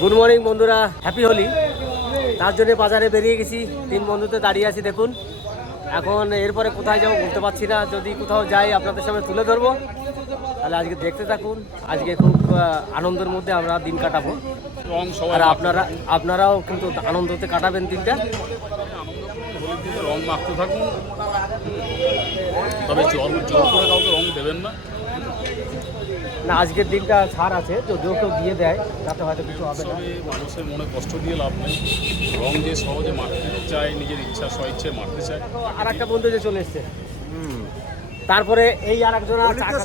Good morning বন্ধুরা। Happy Holi তার জন্য বাজারে বেরিয়ে গেছি। তিন বন্ধুতে দাঁড়িয়ে আছি দেখুন। এখন এরপরে কোথায় যাব বলতে পারছি না। যদি কোথাও যাই আপনাদের সামনে তুলে ধরবো। তাহলে আজকে দেখতে থাকুন। আজকে খুব আনন্দের মধ্যে আমরা দিন কাটাবো। আর আপনারা আপনারাও কিন্তু আনন্দতে কাটাবেন দিনটা। রং মাখতে থাকুন। তবে জোর জোর করে কাউকে রং দেবেন না। না আজকের দিনটা ছাড় আছে যদিও কেউ দিয়ে দেয় তাতে হয়তো কিছু হবে না। মানুষের মনে কষ্ট দিয়ে লাভ নেই। রং যে সহজে মারতে চায় নিজের ইচ্ছা স্বইচ্ছে মারতে চায় আর একটা বন্ধু যে চলে এসছে। তারপরে এই আর একজন।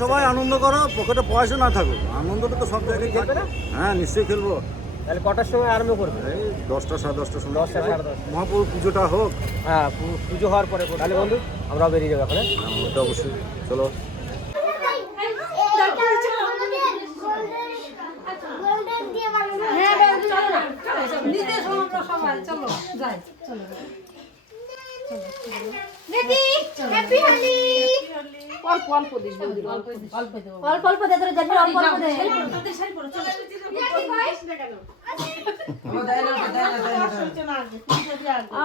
সবাই আনন্দ করো পকেটে পয়সা না থাকুক। আনন্দটা তো সব জায়গায় খেলবে থাকবে না? হ্যাঁ নিশ্চয়ই খেলব। তাহলে কটার সময় আরম্ভ করবে? এই দশটা সাড়ে দশটার সময়। দশটা সাড়ে দশটা। মহাপুর পুজোটা হোক। হ্যাঁ পুজো হওয়ার পরে তাহলে বন্ধু আমরাও বেরিয়ে যাব এখন হ্যাঁ? হ্যাঁ, অবশ্যই। চলো গোল্ডেন দিয়ে বানানো হ্যাঁ বাবু, চলো না নিজে সমগ্র সবাই চলো যাই চলো রেডি হ্যাপি হোলি অল্প অল্প দিস অল্প অল্প অল্প অল্প দে তোরা জানি অল্প অল্প দে। তোদের শাড়ি পরো চলো।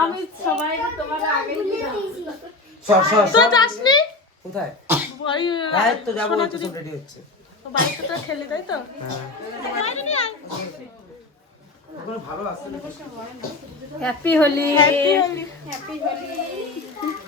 আমি সবাই তোমার আগে সর সর তো যাসনি? কোথায়? হ্যাঁ তো যাব তো সব রেডি হচ্ছে। বাড়িতে তো খেলি তাই তো। বাইরে নিয়ে আয়। Happy Holi happy Holi. Happy Holi. Happy Holi.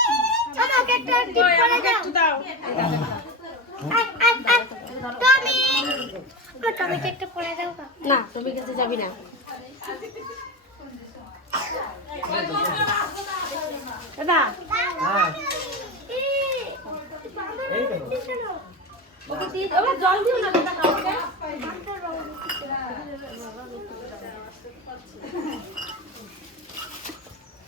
আমাকে একটা টিপ করে দাও। আই, আই, আই। টমি। টমিকে একটা পরে দাও না তুমি কিন্তু যাবি না। দাদা। হ্যাঁ জল দিও না দাদা কাউকে।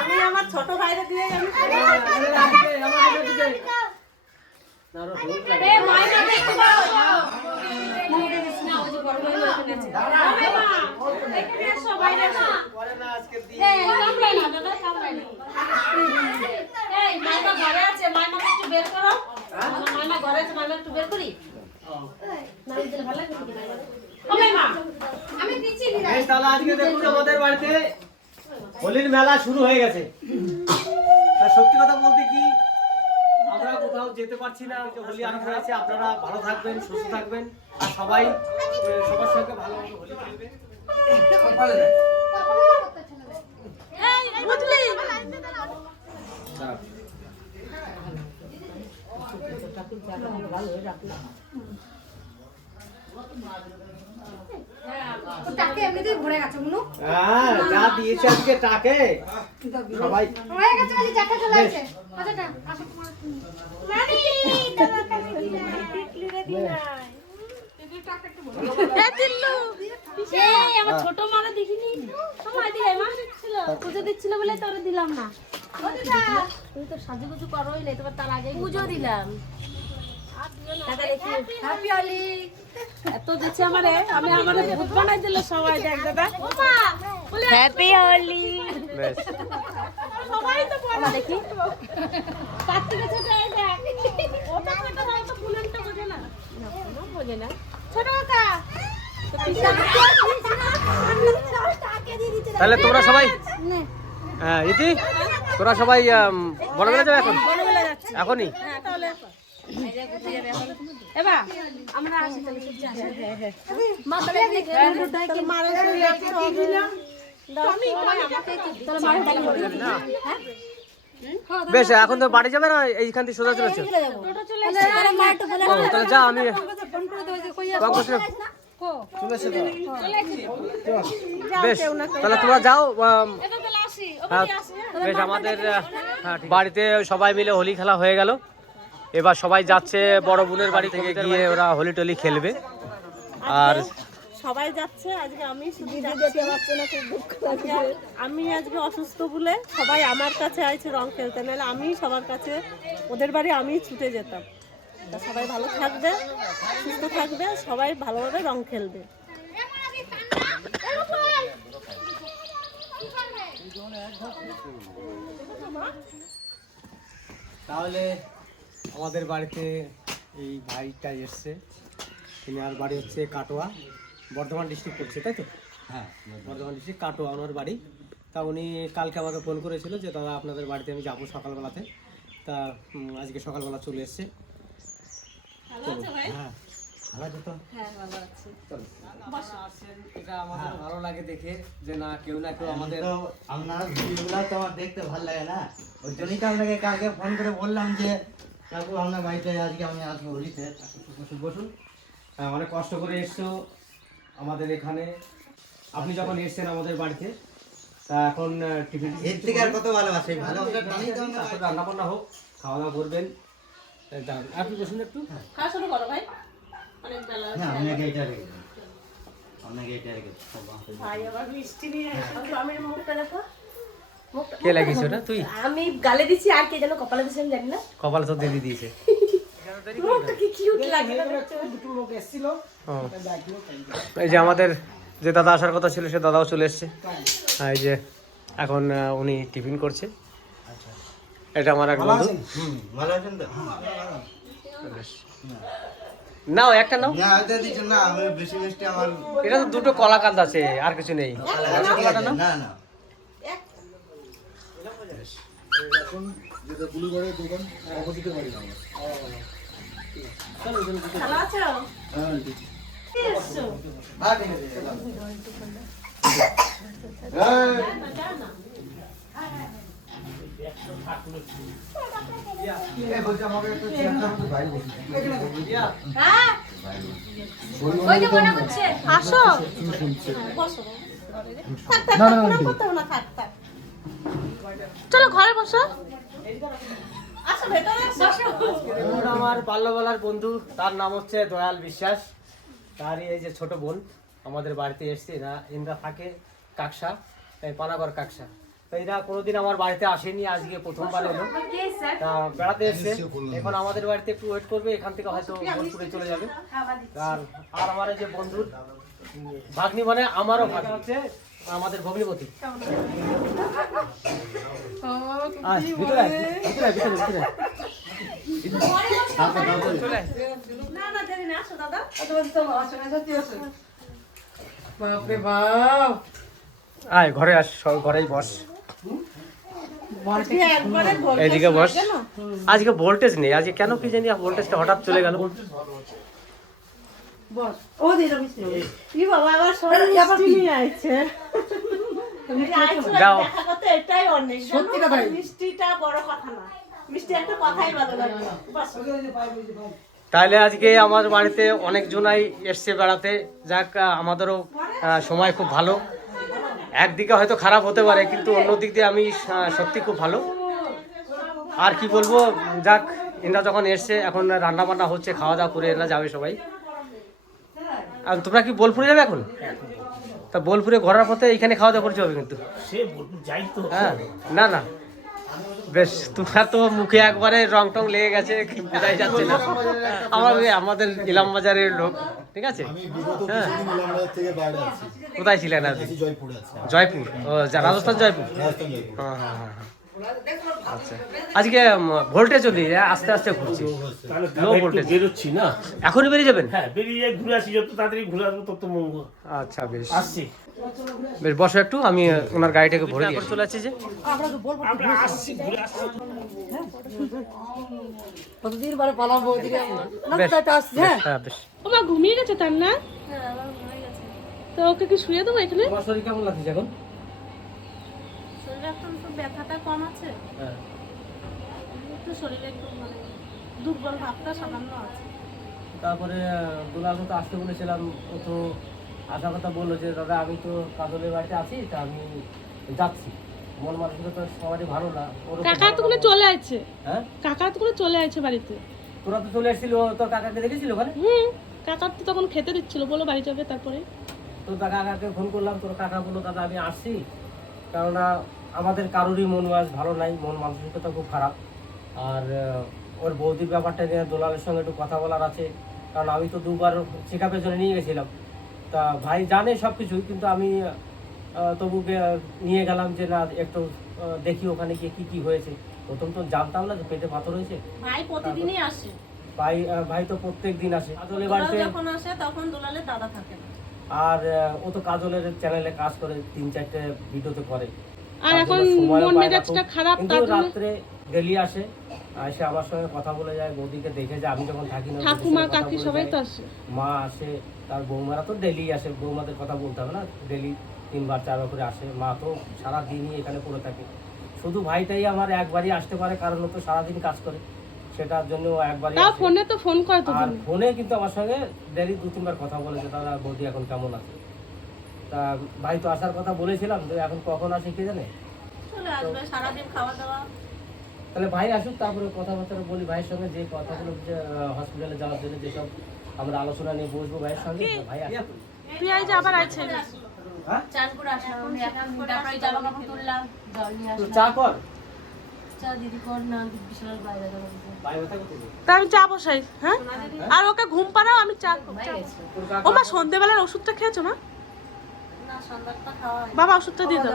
আমি আমার ছোট ভাইরে দিয়ে আমি ঘরে আছে। মাইমা একটু বের করো। মাইমা ঘরে আছে মাইমা একটু বের করি। আমি দিচ্ছি আজকে দেখুন আমাদের বাড়িতে হোলির মেলা শুরু হয়ে গেছে তা সত্যি কথা বলতে কি আমরা কোথাও যেতে পারছি না যে হোলি আনন্দ হয়েছে আপনারা ভালো থাকবেন সুস্থ থাকবেন আর সবাই সবার সঙ্গে ভালো হোলি খেলবে এই এই বুঝলি টাকে এমনিতেই ভরে গেছে মুনু। হ্যাঁ যা দিয়েছে আজকে টাকে সবাই হয়ে গেছে চলে আসে। আচ্ছা আসো তোমার কাছে ছোট মারা দেখিনি। সময় মা। পুজো দিচ্ছিল বলে তোরে দিলাম না। ও দিদা। তুমি তো সাজুগুজু করোই নাই তোমার তার আগে পুজো দিলাম দাদা দেখি হ্যাপি হোলি এত দিচ্ছে আমারে আমি আমারে ভূত বানাই দিল সবাই দেখ দাদা হ্যাপি হোলি সবাই তো বলা দেখি কার্তিকের ছোট এই দেখ ওটা ছোট ভাই তো ফুলেনটা বোঝে না না বোঝে না ছোট কাকা তাহলে তোমরা সবাই হ্যাঁ ইতি? তোরা সবাই বড়বেলা যাবে এখন? এখনই? বেশ এখন তো বাড়ি যাবে না? এইখান থেকে সোজা চলেছে তাহলে যা আমি বেশ তাহলে তোমরা যাও বেশ আমাদের হ্যাঁ। বাড়িতে সবাই মিলে হোলি খেলা হয়ে গেল। এবার সবাই যাচ্ছে বড় বোনের বাড়ি থেকে গিয়ে ওরা হোলি টোলি খেলবে। আর সবাই যাচ্ছে আজকে আমি শুধু যেতে পারছি না খুব দুঃখ লাগছে। আমি আজকে অসুস্থ বলে সবাই আমার কাছে আইছে রং খেলতে। নাহলে আমি সবার কাছে ওদের বাড়ি আমি ছুটে যেতাম। তা সবাই ভালো থাকবে সুস্থ থাকবে সবাই ভালোভাবে রং খেলবে। তাহলে আমাদের বাড়িতে এই ভাইটা এসছে। তিনি আর বাড়ি হচ্ছে কাটোয়া বর্ধমান ডিস্ট্রিক্ট করছে তাই তো? হ্যাঁ বর্ধমান। ডিস্ট্রিক্ট কাটোয়া ওনার বাড়ি। তা উনি কালকে আমাকে ফোন করেছিল যে দাদা আপনাদের বাড়িতে আমি যাব সকালবেলাতে। তা আজকে সকালবেলা চলে এসছে। হ্যাঁ ভালো চলো। আসেন, এটা আমাদের ভালো লাগে দেখে যে না কেউ না কেউ আমাদের আপনার ভিডিওগুলো তো আমার দেখতে ভালো লাগে না। ওই জন্যই তো আপনাকে কালকে ফোন করে বললাম যে কাকু আপনার বাড়িতে আজকে আমি আসব হোলিতে বসুন বসুন। হ্যাঁ, অনেক কষ্ট করে এসছো আমাদের এখানে। আপনি যখন এসছেন আমাদের বাড়িতে তা এখন টিফিন এর থেকে আর কত ভালোবাসে? আমরা তারপর রান্না বান্না হোক খাওয়া দাওয়া করবেন। আপনি বসুন একটু। খাওয়া শুরু করো ভাই। অনেক বেলা না আপনাকে এটা রেখে দিন। আপনাকে এটা রেখে দিন। ভাই আবার মিষ্টি নিয়ে আমি মুখটা দেখো। কে লাগিয়েছে ওটা? তুই? আমি গালে দিছি আর কে যেন কপালে দিছি আমি জানি না। কপালে তো দিদি দিয়েছে। মুখটা কি কিউট লাগে না ও। এই যে আমাদের যে দাদা আসার কথা ছিল সে দাদাও চলে এসছে। এই যে এখন উনি টিফিন করছে। এটা আমার এক বন্ধু। হুম, ভালো আছেন তো? নাও একটা নাও। না ওটা দিচ্ছ না আমি বেশি মিষ্টি আমার এটা তো দুটো কলাকান্দ আছে আর কিছু নেই। না না। ভালো আছো? হ্যাঁ ঠিক আছে। এই বলছি আমাকে একটু চেয়ারটা মতো বাইরে বসে ওই যে মনে হচ্ছে আসো। হবে না, থাক, থাক। চলো ঘরে বসো। আসো। আমার বাল্যবেলার বন্ধু তার নাম হচ্ছে দয়াল বিশ্বাস। তারই এই যে ছোট বোন আমাদের বাড়িতে এসছে। এরা ইন্দ্রা থাকে কাকসা এই পানাগড় কাকসা। তো এরা কোনোদিন আমার বাড়িতে আসেনি আজকে প্রথমবার এলো। তা বেড়াতে এসছে। এখন আমাদের বাড়িতে একটু ওয়েট করবে এখান থেকে হয়তো বোলপুরে চলে যাবে। আর আর আমার এই যে বন্ধুর ভাগ্নি মানে আমারও ভাগ্নি। হচ্ছে আমাদের ভগ্নিপতি। আয়, ঘরে আস সব ঘরেই বস। এইদিকে বস। আজকে ভোল্টেজ নেই আজকে কেন কি জানি ভোল্টেজটা হঠাৎ চলে গেল। বস ও বাবা আবার সবাই আইছে। যাও। দেখা করতে এটাই অনেক। সত্যি কথা মিষ্টিটা বড় কথা না। মিষ্টি একটা কথাই ভালো লাগে বাস। তাহলে আজকে আমার বাড়িতে অনেক জনাই এসছে বেড়াতে। যাক আমাদেরও সময় খুব ভালো। একদিকে হয়তো খারাপ হতে পারে কিন্তু অন্য দিক দিয়ে আমি সত্যি খুব ভালো। আর কি বলব? যাক এরা যখন এসছে এখন রান্না বান্না হচ্ছে খাওয়া দাওয়া করে এরা যাবে সবাই। আর তোমরা কি বোলপুরে যাবে এখন? তা বোলপুরে ঘোরার পথে এইখানে খাওয়া দাওয়া করতে হবে কিন্তু হ্যাঁ না না। বেশ তোমার তো মুখে একবারে রং টং লেগে গেছে বোঝাই যাচ্ছে না। আমার ওই আমাদের ইলাম বাজারের লোক ঠিক আছে? হ্যাঁ। থেকে বাইরে আছি। কোথায় ছিলেন আপনি জয়পুর ও যা রাজস্থান জয়পুর। হ্যাঁ হ্যাঁ হ্যাঁ হ্যাঁ। আজকে ভোল্টেজও নেই আস্তে আস্তে ঘুরছি। একটু voltage। বেরোচ্ছি না। এখনই বেরিয়ে যাবেন? হ্যাঁ বেরিয়ে ঘুরে আসি যত তাড়াতাড়ি ঘুরে আসব তত মঙ্গল। আচ্ছা বেশ। আসছি। বেশ বসো একটু আমি ওনার গাড়িটাকে ভরে দিয়ে চলে আসছি যে? আমরা আসছি ঘুরে আসছি। বেশ। হ্যাঁ। বেশ। ও মা ঘুমিয়ে গেছে তার না? তো ওকে কি শুয়ে দেবো এখানে? শরীর কেমন লাগছে এখন? এখন তো ব্যথাটা কম আছে। হ্যাঁ। একটু শরীরে একটু মানে দুর্বল ভাবটা সামান্য আছে। তারপরে দুলাকে তো আসতে বলেছিলাম। ও তো আসার কথা বলল যে দাদা আমি তো কাজলের বাড়িতে আছি তা আমি যাচ্ছি। মন মানসিকতা তো সবারই ভালো না। ওর কাকা তো কোনো চলে আছে হ্যাঁ? কাকা তো কোনো চলে আছে বাড়িতে। তোরা তো চলে এসেছিল তোর কাকাকে দেখেছিল ওখানে? হুম। কাকার তো তখন খেতে দিচ্ছিল বলো বাড়ি যাবে তারপরে। তো তা কাকাকে ফোন করলাম তোর কাকা বলল দাদা আমি আসছি। কেননা আমাদের কারোরই মন মাস ভালো নাই মন মানসিকতা খুব খারাপ। আর ওর বৌদির ব্যাপারটা নিয়ে দোলালের সঙ্গে একটু কথা বলার আছে। কারণ আমি তো দুবার চেক আপের জন্য নিয়ে গেছিলাম। তা ভাই জানে সব কিছুই কিন্তু আমি তবু নিয়ে গেলাম যে না একটু দেখি ওখানে গিয়ে কী কী হয়েছে। প্রথম তো জানতাম না যে পেটে পাথর হয়েছে। ভাই প্রতিদিনই আসে। ভাই ভাই তো প্রত্যেক দিন আসে। কাজলের বাড়িতে যখন আসে তখন দুলালের দাদা থাকে আর ও তো কাজলের চ্যানেলে কাজ করে তিন চারটে ভিডিওতে করে। আর তার এখন মন মেজাজটা খারাপ তার জন্য রাত্রে ডেলি আসে এসে আমার সঙ্গে কথা বলে যায় বৌদিকে দেখে যায় আমি যখন থাকি না ঠাকুমা কাকি সবাই তো আসে। মা আসে তার বৌমারা তো ডেলি আসে বৌমাদের কথা বলতে হবে না ডেলি তিনবার চারবার করে আসে। মা তো সারা দিনই এখানে পড়ে থাকে। শুধু ভাইটাই আমার একবারই আসতে পারে কারণ ও তো সারাদিন কাজ করে। সেটার জন্য একবারই ফোনে তো ফোন করে তো ফোনে কিন্তু আমার সঙ্গে ডেলি দু তিনবার কথা বলেছে দাদা বৌদি এখন কেমন আছে? তা ভাই তো আসার কথা বলেছিলাম তো এখন কখন আসে কে জানে? চলে আসবে সারাদিন খাওয়া দাওয়া। তাহলে ভাই আসুক তারপরে কথাবার্তা বলি ভাইয়ের সঙ্গে যে কথাগুলো যে হসপিটালে যাওয়ার জন্য যেসব আমরা আলোচনা নিয়ে বসবো ভাইয়ের সঙ্গে ভাই আসুক। তুই আবার আছে হ্যাঁ? চান করে আসলাম এখন তারপরে জামা কাপড় তুললাম জল নিয়ে আসলাম। চা কর। চা দিদি কর না বিশাল বাইরে যাব। ভাই কথা কোথায়? তা আমি চা বসাই হ্যাঁ? আর ওকে ঘুম পাড়াও আমি চা। ও মা সন্ধেবেলার ওষুধটা খেয়েছো মা বাবা ওষুধটা দিয়ে দাও।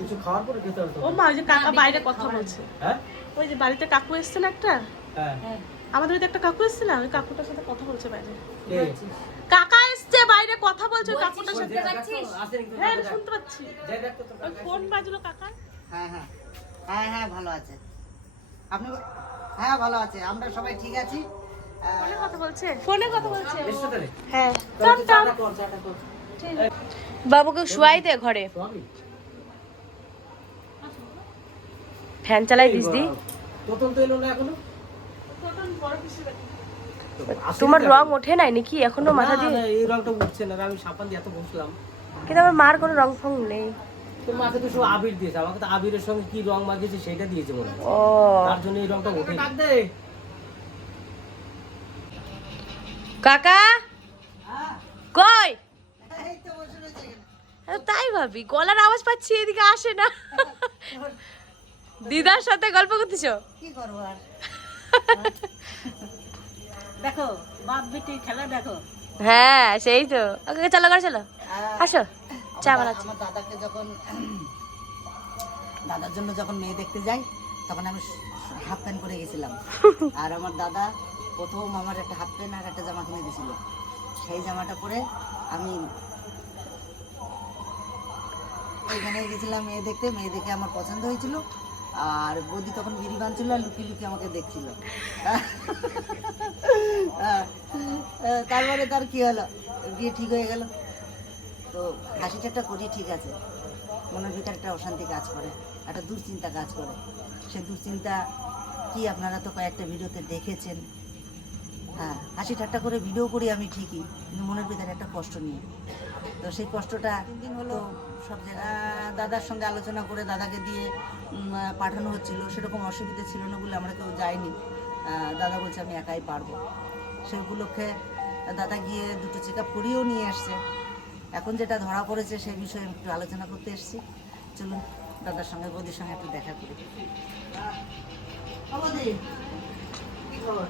কিছু খাওয়ার পরে খেতে হবে তো। ও মা ওই যে কাকা বাইরে কথা বলছে। হ্যাঁ? ওই যে বাড়িতে কাকু এসছে না একটা? হ্যাঁ। আমাদের বাড়িতে একটা কাকু এসছে না? ওই কাকুটার সাথে কথা বলছে বাইরে। কাকা এসছে বাইরে কথা বলছে ওই কাকুটার সাথে। হ্যাঁ শুনতে পাচ্ছি। ওই কাকা ফোন বাজলো কাকা হ্যাঁ হ্যাঁ। হ্যাঁ হ্যাঁ ভালো আছে। আপনি হ্যাঁ ভালো আছে। আমরা সবাই ঠিক আছি। ফোনে কথা বলছে? ফোনে কথা বলছে হ্যাঁ। চাটা কর। বাবুকে শুয়াই দে ঘরে। ফ্যান চালাই দিস দি। প্রথম তো এলো না এখনও তোমার রং ওঠে নাই নাকি? এখনও মাথা দিয়ে এই রংটা উঠছে না আমি সাবান দিয়ে এত বসলাম। কিন্তু আমার মার কোনো রং ফং নেই। মাকে তো শুধু আবির দিয়েছে আমাকে তো আবিরের সঙ্গে কি রং মাখিয়েছে সেটা দিয়েছে মনে হয়। ও। তার জন্য এই রংটা ওঠে কাকা কই এই তো বসে রয়েছে এখানে। আরে তাই ভাবি গলার আওয়াজ পাচ্ছি এদিকে আসে না। দিদার সাথে গল্প করতেছো? কি করব আর? দেখো বাপ বেটি খেলা দেখো। হ্যাঁ সেই তো। ওকে চলো ঘরে চলো। আসো চা বানাচ্ছি। আমার দাদাকে যখন দাদার জন্য যখন মেয়ে দেখতে যাই তখন আমি হাফ প্যান্ট পরে গেছিলাম। আর আমার দাদা প্রথম আমার একটা হাফ প্যান্ট আর একটা জামা কিনে দিয়েছিল। সেই জামাটা পরে আমি ওইখানে গেছিলাম মেয়ে দেখতে, মেয়ে দেখে আমার পছন্দ হয়েছিল। আর বৌদি তখন বিড়ি বানছিল আর লুকিয়ে লুকিয়ে আমাকে দেখছিল। তারপরে তার কি হলো? বিয়ে ঠিক হয়ে গেল। তো হাসি ঠাট্টা করি ঠিক আছে। মনের ভিতরে একটা অশান্তি কাজ করে, একটা দুশ্চিন্তা কাজ করে। সে দুশ্চিন্তা কি আপনারা তো কয়েকটা ভিডিওতে দেখেছেন। হ্যাঁ হাসি ঠাট্টা করে ভিডিও করি আমি ঠিকই, কিন্তু মনের ভিতরে একটা কষ্ট নিয়ে। তো সেই কষ্টটা তিন দিন হলো। সব জায়গা দাদার সঙ্গে আলোচনা করে দাদাকে দিয়ে পাঠানো হচ্ছিল। সেরকম অসুবিধা ছিল না বলে আমরা কেউ যাইনি। দাদা বলছে আমি একাই পারব। সেই উপলক্ষে দাদা গিয়ে দুটো চেক আপ করিয়েও নিয়ে আসছে এখন যেটা ধরা পড়েছে সেই বিষয়ে একটু আলোচনা করতে এসেছি। চলুন দাদার সঙ্গে বৌদির সঙ্গে একটু দেখা করি। ও বৌদি, কি খবর?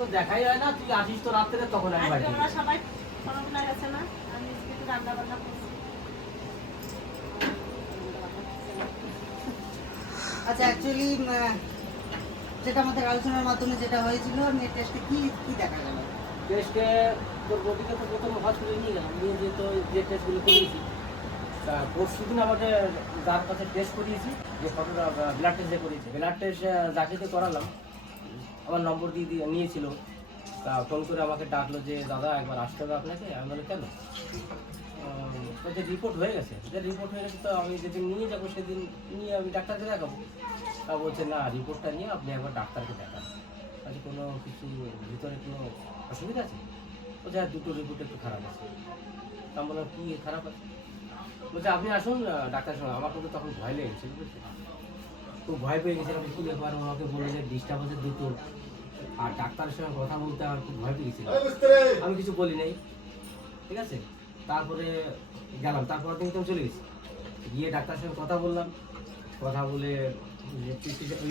তো দেখাই হয় না তুই আসিস তো রাত্রে তখন আমি বাড়ি সবাই না? আচ্ছা অ্যাকচুয়ালি যেটা আমাদের আলোচনার মাধ্যমে যেটা হয়েছিল নেট টেস্টে কি কি দেখা গেল? টেস্টে তোর বডিকে তো প্রথম হসপিটালে নিয়ে গেলাম, নিয়ে যে তো যে টেস্টগুলো করিয়েছি তা পরশু দিন আমাকে যার কাছে টেস্ট করিয়েছি, যে ফটোটা ব্লাড টেস্ট যে করিয়েছি। ব্লাড টেস্ট যাকে দিয়ে করালাম, আমার নম্বর দিয়ে দিয়ে নিয়েছিল, তা ফোন করে আমাকে ডাকলো যে, দাদা, একবার আসতে হবে আপনাকে। আমি বলি কেন? বলছে রিপোর্ট হয়ে গেছে। যে রিপোর্ট হয়ে গেছে তো আমি যেদিন নিয়ে যাব সেদিন নিয়ে আমি ডাক্তারকে দেখাবো। তা বলছে না রিপোর্টটা নিয়ে আপনি একবার ডাক্তারকে দেখান। আচ্ছা কোনো কিছু ভিতরে কোনো অসুবিধা আছে? বলছে আর দুটো রিপোর্ট একটু খারাপ আছে। তা বললাম কী খারাপ আছে? বলছে আপনি আসুন ডাক্তার সঙ্গে। আমার কিন্তু তখন ভয় লেগেছিল বুঝলেন খুব ভয় পেয়ে গেছিলাম কি ব্যাপার? আমাকে বলে যে ডিস্টার্ব আছে দুটো। আর ডাক্তারের সঙ্গে কথা বলতে আমার খুব ভয় পেয়ে গেছিলাম আমি কিছু বলি নাই ঠিক আছে? তারপরে গেলাম, তারপর দিন তো চলে গেছি। গিয়ে ডাক্তার সঙ্গে কথা বললাম, কথা বলে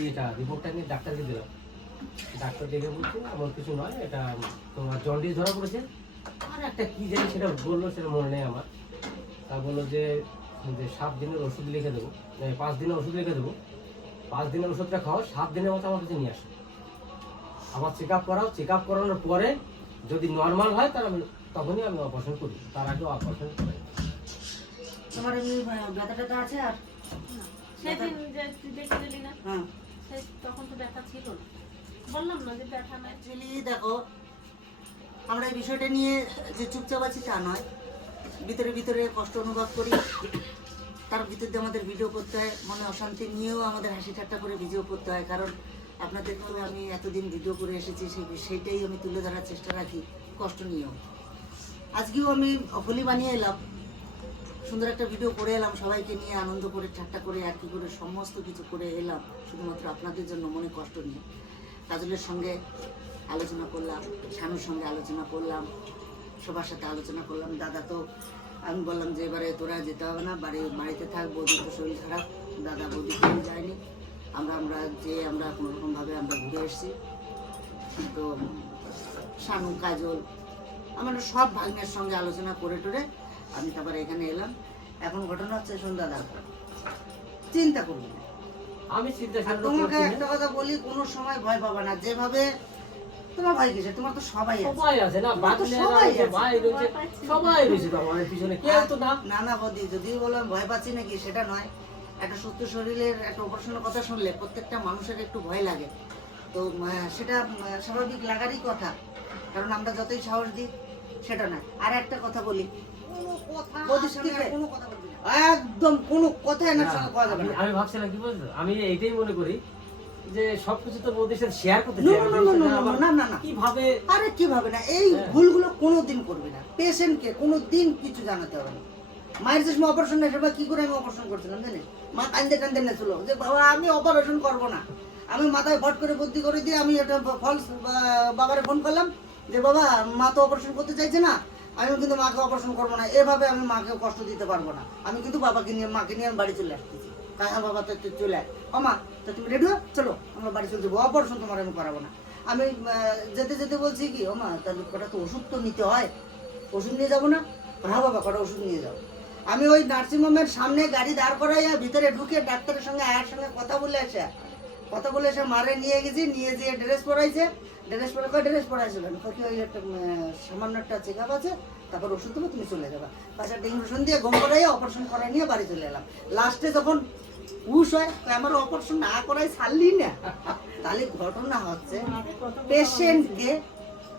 এটা রিপোর্টটা নিয়ে ডাক্তারকে দিলাম। ডাক্তার দেখে বলছে এমন কিছু নয়, এটা তোমার জন্ডিস ধরা পড়েছে। আর একটা কি জানি সেটা বলল, সেটা মনে নেই আমার। তা বলল যে যে সাত দিনের ওষুধ লিখে দেবো পাঁচ দিনের ওষুধ লিখে দেবো। পাঁচ দিনের ওষুধটা খাও সাত দিনের মতো আমার কাছে নিয়ে আসো। আবার চেক আপ করাও চেক আপ করানোর পরে যদি নর্মাল হয়, তাহলে তখনই আমি অপারেশন করি। তার আগে অপারেশন করি। তোমার এমনি ব্যথা ট্যাথা আছে আর সেদিন যে তুই দেখে না হ্যাঁ। তখন তো ব্যথা ছিল না। বললাম না যে ব্যথা নাই। দেখো আমরা এই বিষয়টা নিয়ে যে চুপচাপ আছি তা নয়। ভিতরে ভিতরে কষ্ট অনুভব করি। তার ভিতর দিয়ে আমাদের ভিডিও করতে হয় মনে অশান্তি নিয়েও আমাদের হাসি ঠাট্টা করে ভিডিও করতে হয়। কারণ আপনাদেরকে আমি এতদিন ভিডিও করে এসেছি সেই সেইটাই আমি তুলে ধরার চেষ্টা রাখি কষ্ট নিয়েও। আজকেও আমি হোলি বানিয়ে এলাম। সুন্দর একটা ভিডিও করে এলাম, সবাইকে নিয়ে আনন্দ করে, ঠাট্টা করে, আর কি করে, সমস্ত কিছু করে এলাম, শুধুমাত্র আপনাদের জন্য মনে কষ্ট নিয়ে। কাজলের সঙ্গে আলোচনা করলাম শানুর সঙ্গে আলোচনা করলাম, সবার সাথে আলোচনা করলাম। দাদা তো, আমি বললাম যে, এবারে তোরা যেতে হবে না, বাড়ি, বাড়িতে থাক বৌদি তো শরীর খারাপ, দাদা বৌদি কেউ যায়নি। আমরা আমরা যে, আমরা কোনোরকমভাবে আমরা ঘুরে এসেছি। তো, শানু, কাজল, আমরা সব ভাগ্নের সঙ্গে আলোচনা করে টরে আমি তারপরে এখানে এলাম। এখন ঘটনা হচ্ছে শোন দাদা চিন্তা করবি না। আমি চিন্তা তোমাকে একটা কথা বলি কোনো সময় ভয় পাবা না। যেভাবে তোমার ভাই কিসে তোমার তো সবাই আছে। সবাই আছে না তোমার সবাই আছে। ভাই রয়েছে সবাই রয়েছে তো আমার পিছনে কেউ তো না। না না বদি বললাম ভয় পাচ্ছি নাকি সেটা নয়। একটা সুস্থ শরীরের একটা অপারেশনের কথা শুনলে প্রত্যেকটা মানুষের একটু ভয় লাগে। তো সেটা স্বাভাবিক লাগারই কথা। কারণ আমরা যতই সাহস দিই সেটা না আর একটা কথা বলি কোনো না। একদম কোনো কথা এনার সঙ্গে কথা যাবে আমি- ভাবছিলাম কি বলতো? আমি এইটাই মনে করি যে সবকিছু তো বৌদির সাথে শেয়ার করতে না, no, আবার না, না, না। কীভাবে আরে কীভাবে না? এই হ্যাঁ। ভুলগুলো কোনোদিন করবে না। পেশেন্টকে কোনোদিন কিছু জানাতে হবে না। মায়ের যে অপারেশন নেই সেটা কি করে আমি অপারেশন করছিলাম জানিস? মা কান্দে কান্দে নেছিল যে বাবা আমি অপারেশন করব না। আমি মাথায় ভট করে বুদ্ধি করে দিয়ে আমি এটা ফলস বাবারে ফোন করলাম যে বাবা মা তো অপারেশন করতে চাইছে না। আমি কিন্তু মাকে অপারেশন করব না। এভাবে আমি মাকে কষ্ট দিতে পারব না। আমি কিন্তু বাবাকে নিয়ে মাকে নিয়ে আমি বাড়ি চলে আসতেছি। কাকা বাবা তো চলে আয়। ও মা, তো তুমি রেডি চলো, আমরা বাড়ি চলে যাব। অপারেশন তোমার আমি করাবো না। আমি যেতে যেতে বলছি কি, ও মা, তাহলে কটা তো ওষুধ তো নিতে হয়। ওষুধ নিয়ে যাব না? হ্যাঁ বাবা, কটা ওষুধ নিয়ে যাব আমি ওই নার্সিংহোমের সামনে গাড়ি দাঁড় করাইয়া ভিতরে ঢুকে ডাক্তারের সঙ্গে, আয়ার সঙ্গে কথা বলে আসে কথা বলে এসে মারে নিয়ে গেছি, নিয়ে যেয়ে ড্রেস পরাইছে। ড্রেস পরে কয় ড্রেস কেন কয় কি ওই একটা সামান্য একটা চেক আপ আছে তারপর ওষুধ দেবো তুমি চলে যাবা। পাশে ইঞ্জেকশন দিয়ে গম করাইয়া অপারেশন করাই নিয়ে বাড়ি চলে এলাম। লাস্টে যখন হুশ হয় কয় আমার অপারেশন না করাই ছাড়লি না? তাহলে ঘটনা হচ্ছে পেশেন্টকে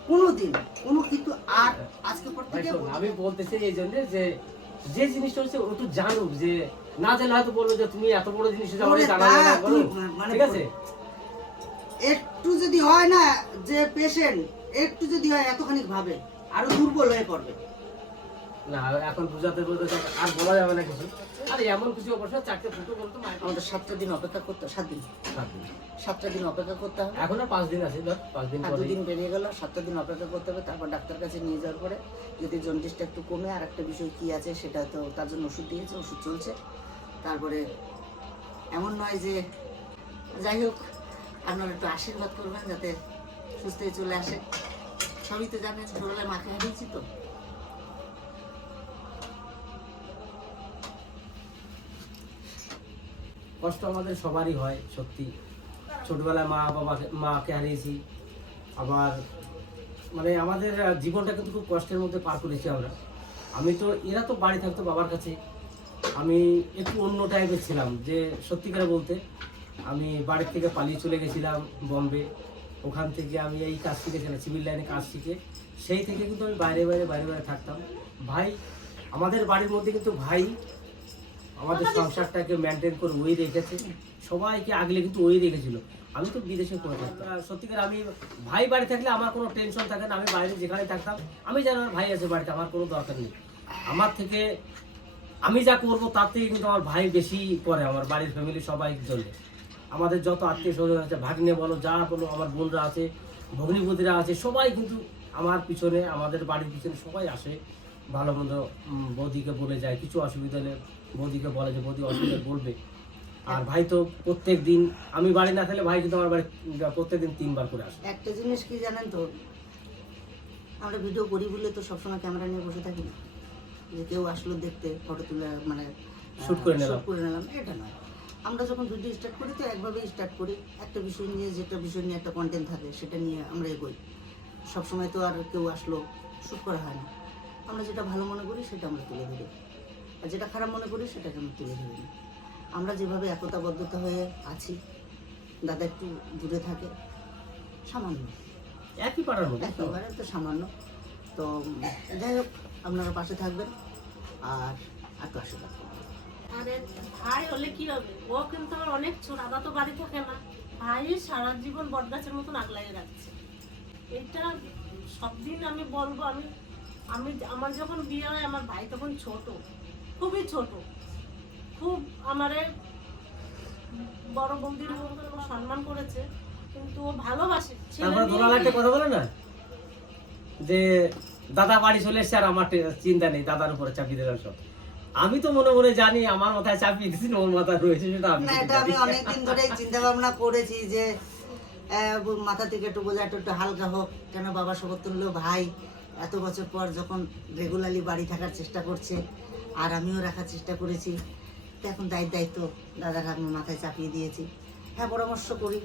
কোনোদিন কোনো কিছু আর আজকে পর থেকে আমি বলতেছি এই জন্য যে যে জিনিসটা হচ্ছে ও একটু জানুক যে না জানলে হয়তো বলব যে তুমি এত বড় জিনিস তা মানে ঠিক আছে? একটু যদি হয় না যে পেশেন্ট একটু যদি হয় এতখানি ভাবে আরও দুর্বল হয়ে পড়বে। না এখন বুঝাতে বলতে আর বলা যাবে না কিছু। আর এমন কিছু অবস্থা চারটে ফুটো বলতো আমাদের সাতটা দিন অপেক্ষা করতে সাত দিন। সাতটা দিন অপেক্ষা করতে হবে। এখন পাঁচ দিন আছে ধর পাঁচ দিন পরে দুদিন বেরিয়ে গেল সাতটা দিন অপেক্ষা করতে হবে তারপর ডাক্তার কাছে নিয়ে যাওয়ার পরে যদি জন্ডিসটা একটু কমে আর একটা বিষয় কি আছে সেটা তো তার জন্য ওষুধ দিয়েছে ওষুধ চলছে। তারপরে এমন নয় যে যাই হোক আপনারা একটু আশীর্বাদ করবেন যাতে সুস্থ হয়ে চলে আসে। সবই তো জানেন, ছোটবেলায় মাকে হারিয়েছি তো। কষ্ট আমাদের সবারই হয়, সত্যি। ছোটবেলায় মা বাবাকে মাকে হারিয়েছি। আবার মানে আমাদের জীবনটা কিন্তু খুব কষ্টের মধ্যে পার করেছি আমরা। আমি তো, এরা তো বাড়ি থাকতো বাবার কাছে। আমি একটু অন্য টাইপের ছিলাম, যে সত্যিকারে বলতে আমি বাড়ির থেকে পালিয়ে চলে গেছিলাম বম্বে। ওখান থেকে আমি এই কাজ শিখেছিলাম সিভিল লাইনে কাজ শিখে। সেই থেকে কিন্তু আমি বাইরে বাইরে বাইরে বাইরে থাকতাম। ভাই আমাদের বাড়ির মধ্যে কিন্তু ভাই আমাদের সংসারটাকে মেনটেন করে ওই রেখেছে। সবাইকে আগলে কিন্তু ওই রেখেছিল। আমি তো বিদেশে করে থাকতাম। আর সত্যিকার আমি ভাই বাড়ি থাকলে আমার কোনো টেনশন থাকে না। আমি বাইরে যেখানে থাকতাম আমি জানি আমার ভাই আছে বাড়িতে আমার কোনো দরকার নেই। আমার থেকে আমি যা করব তার থেকে কিন্তু আমার ভাই বেশি করে আমার বাড়ির ফ্যামিলি সবাই জন্য। আমাদের যত আত্মীয় স্বজন আছে ভাগ্নে বলো যা বলো আমার বোনরা আছে ভগ্নিপতিরা আছে সবাই কিন্তু আমার পিছনে আমাদের বাড়ির পিছনে সবাই আসে। ভালো মন্দ বৌদিকে বলে যায় কিছু অসুবিধা হলে বৌদিকে বলে যে বৌদি অসুবিধা বলবে। আর ভাই তো প্রত্যেক দিন আমি বাড়ি না থাকলে ভাই কিন্তু আমার বাড়ি প্রত্যেক দিন তিনবার করে আসে। একটা জিনিস কি জানেন তো? আমরা ভিডিও করি বলে তো সবসময় ক্যামেরা নিয়ে বসে থাকি না। যে কেউ আসলো দেখতে ফটো তুলে মানে Shoot করে নিলাম। করে নিলাম এটা নয়। আমরা যখন ভিডিও স্টার্ট করি তো একভাবেই স্টার্ট করি। একটা বিষয় নিয়ে যেটা বিষয় নিয়ে একটা কন্টেন্ট থাকে সেটা নিয়ে আমরা এগোই। সবসময় তো আর কেউ আসলো শ্যুট করা হয় না। আমরা যেটা ভালো মনে করি সেটা আমরা তুলে ধরি। আর যেটা খারাপ মনে করি সেটাকে আমরা তুলে ধরি। না আমরা যেভাবে একতাবদ্ধতা হয়ে আছি দাদা একটু দূরে থাকে সামান্য। একই পাড়ার। একেবারে তো সামান্য। তো যাই হোক আপনারা পাশে থাকবেন। আর একটু আশীর্বাদ আরে ভাই হলে কি হবে? ও কিন্তু আমার অনেক ছোট দাদা তো বাড়ি থাকে না। ভাই সারা জীবন বটগাছের মতন আগলাইয়ে রাখছে। এটা সব দিন আমি বলব আমি আমি আমার যখন বিয়ে হয় আমার ভাই তখন ছোট খুবই ছোট। খুব আমারে বড় বৌদির সম্মান করেছে কিন্তু ও ভালোবাসে। একটা কথা বলে না? যে দাদা বাড়ি চলে এসছে আর আমার চিন্তা নেই দাদার উপরে চাপিয়ে দিলাম সব। আমি তো মনে মনে জানি আমার মাথায় চাপিয়ে দিচ্ছি ওর মাথায় রয়েছে সেটা আমি না এটা আমি অনেকদিন ধরেই চিন্তা ভাবনা করেছি যে মাথা থেকে একটু বোঝা একটু একটু হালকা হোক। কেন বাবা সবর তুললো ভাই এত বছর পর যখন রেগুলারলি বাড়ি থাকার চেষ্টা করছে আর আমিও রাখার চেষ্টা করেছি তো এখন দায়িত্ব দায়িত্ব দাদার আমি মাথায় চাপিয়ে দিয়েছি। হ্যাঁ পরামর্শ করি।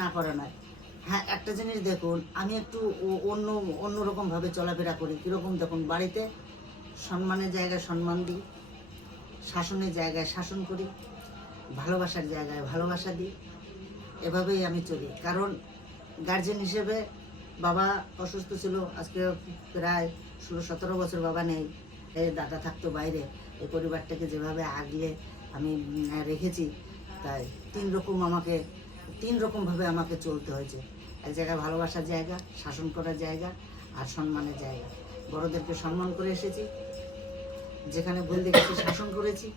না করে নয়। হ্যাঁ একটা জিনিস দেখুন আমি একটু অন্য অন্যরকমভাবে চলাফেরা করি। কীরকম দেখুন বাড়িতে সম্মানের জায়গায় সম্মান দিই, শাসনের জায়গায় শাসন করি, ভালোবাসার জায়গায় ভালোবাসা দিই, এভাবেই আমি চলি। কারণ গার্জেন হিসেবে বাবা অসুস্থ ছিল, আজকে প্রায় ষোলো সতেরো বছর বাবা নেই, এই দাদা থাকতো বাইরে, এই পরিবারটাকে যেভাবে আগলে আমি রেখেছি, তাই তিন রকম আমাকে, তিন রকমভাবে আমাকে চলতে হয়েছে। এক জায়গায় ভালোবাসার জায়গা, শাসন করার জায়গা আর সম্মানের জায়গা। বড়দেরকে সম্মান করে এসেছি যেখানে ভুল দেখেছি, শাসন করেছি,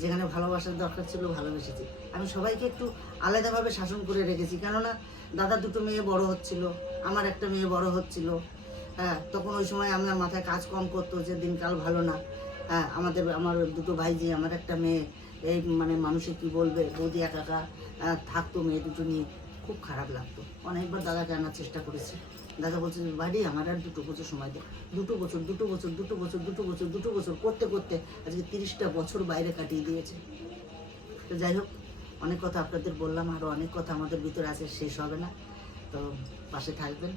যেখানে ভালোবাসার দরকার ছিল ভালোবেসেছি। আমি সবাইকে একটু আলাদাভাবে শাসন করে রেখেছি। কেননা, দাদা দুটো মেয়ে বড় হচ্ছিল, আমার একটা মেয়ে বড় হচ্ছিল। হ্যাঁ তখন ওই সময় আমার মাথায় কাজ কম করতো যে, দিনকাল ভালো না। হ্যাঁ আমাদের, আমার দুটো ভাইজি, আমার একটা মেয়ে, এই মানে মানুষে কি বলবে? বৌদি একা একা থাকতো মেয়ে দুটো নিয়ে। খুব খারাপ লাগতো। অনেকবার দাদাকে আনার চেষ্টা করেছি। দাদা বলছে, বাড়ি আমার আর দুটো বছর সময় দে। দুটো বছর দুটো বছর দুটো বছর দুটো বছর দুটো বছর, করতে করতে আজকে তিরিশটা বছর বাইরে কাটিয়ে দিয়েছে। তো যাই হোক, অনেক কথা আপনাদের বললাম আরও অনেক কথা আমাদের ভিতরে আছে, শেষ হবে না। তো পাশে থাকবেন,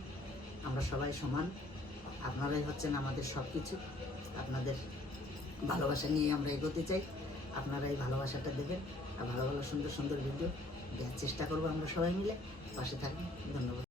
আমরা সবাই সমান। আপনারাই হচ্ছেন আমাদের সব কিছু আপনাদের ভালোবাসা নিয়ে আমরা এগোতে চাই। আপনারা এই ভালোবাসাটা দেবেন। আর ভালো ভালো সুন্দর সুন্দর ভিডিও দেওয়ার চেষ্টা করব আমরা সবাই মিলে। পাশে থাকবেন। ধন্যবাদ।